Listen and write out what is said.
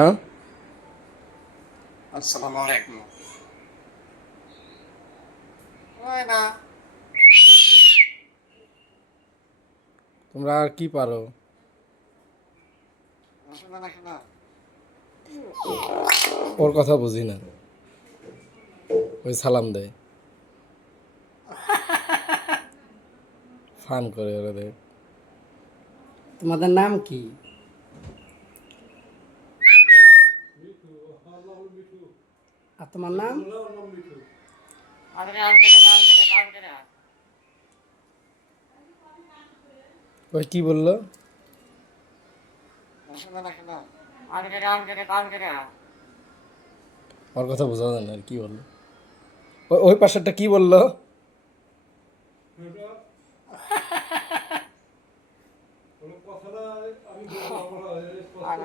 হ্যাঁ, আসসালামু আলাইকুম। হয় না। তোমরা আর কি পারো? আসলে না শোনা। ওর কথা বুঝি না, ওই সালাম দেয়, ফান করে ওরা দেয়। তোমাদের নাম কি? আর তোমার নাম? ওই কি বললো? আসলে না শোনা। ওর কথা বোঝা যায় না, আর কি বললো? ওই পাশেরটা কি বললো? আগে